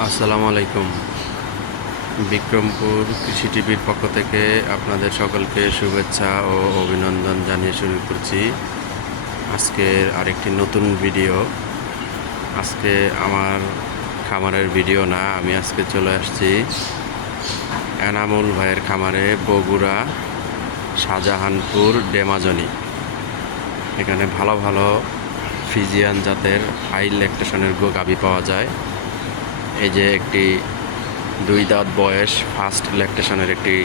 আসসালামু আলাইকুম। বিক্রমপুর কৃষি টিভির পক্ষ থেকে আপনাদের সকলকে শুভেচ্ছা ও অভিনন্দন জানিয়ে শুরু করছি। আজকের আরেকটি নতুন ভিডিও। আজকে আমার খামারের ভিডিও না, আমি আজকে চলে আসছি এনামুল ভাইয়ের খামারে বগুড়া, শাহজাহানপুর, ডেমাজনি। এখানে ভালো ভালো ফিজিয়ান জাতের হাই ল্যাকটেশনের গাভি পাওয়া যায়। এই যে একটি দুই দাঁত বয়স ফার্স্ট ল্যাকটেশনের একটি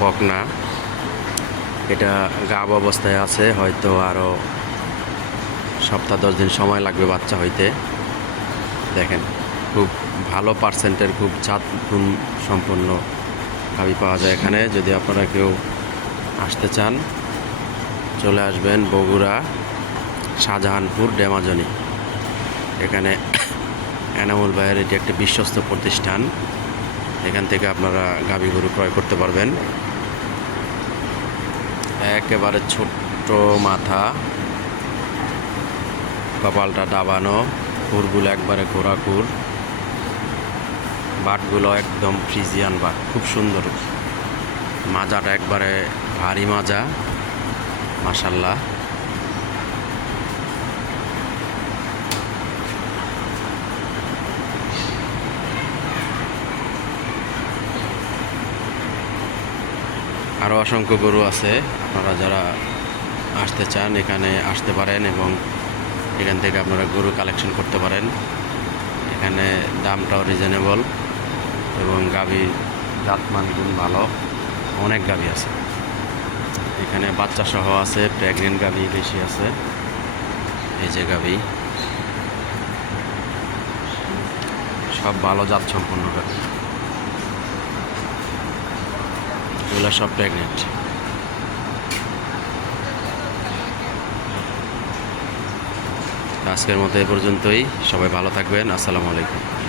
বকনা। এটা গাব অবস্থায় আছে, হয়তো আরও সপ্তাহ, দশ দিন সময় লাগবে বাচ্চা হইতে। দেখেন, খুব ভালো পার্সেন্টের খুব জাত গুণ সম্পন্ন গাভি পাওয়া যায় এখানে। যদি আপনারা কেউ আসতে চান, চলে আসবেন বগুড়া, শাহজাহানপুর, ডেমাজনি। এখানে এনামুল ভাইয়ের এটি একটি বিশ্বস্ত প্রতিষ্ঠান। এখান থেকে আপনারা গাভী গরু ক্রয় করতে পারবেন। একেবারে ছোট্ট মাথা, কপালটা ডাবানো খুরগুলো একবারে ঘোরাকুর বাটগুলো একদম ফ্রিজিয়ান বাট, খুব সুন্দর। মাজাটা একবারে ভারী মাজা মাসাল্লাহ আরও অসংখ্য গরু আছে। আপনারা যারা আসতে চান, এখানে আসতে পারেন এবং এখান থেকে আপনারা গরু কালেকশন করতে পারেন। এখানে দামটাও রিজনেবল এবং গাভীর জাতমান গুণ ভালো। অনেক গাভী আছে। এখানে বাচ্চা সহ আছে প্রেগনেন্ট গাভী বেশি আছে। এই যে গাভী। সব ভালো জাত সম্পন্ন গাভী। এগুলো সব প্রেগনেন্ট আজকের মতো এ পর্যন্তই। সবাই ভালো থাকবেন। আসসালামু আলাইকুম।